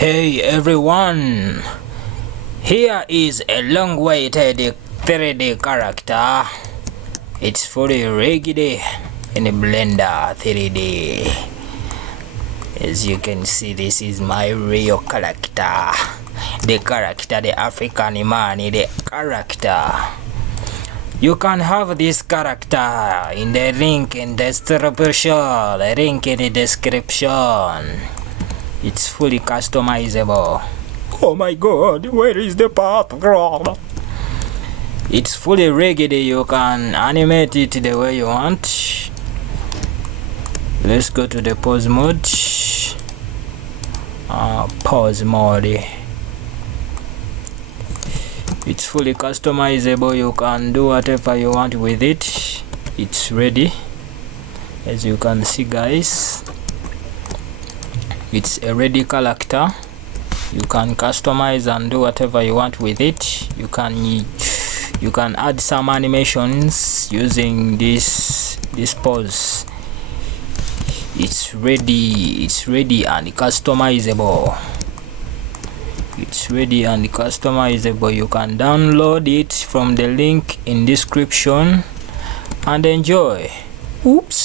Hey everyone, here is a long-awaited 3D character. It's fully rigged in Blender 3D. As you can see, this is my real character. The African man, the character. You can have this character in the link in the description. It's fully customizable. Oh my god, where is the background? It's fully rigged. You can animate it the way you want. Let's go to the pause mode. It's fully customizable. You can do whatever you want with it. It's ready, as you can see, guys. It's a ready character. You can customize and do whatever you want with it. You can add some animations using this pose. It's ready and customizable. You can download it from the link in description and enjoy. Oops.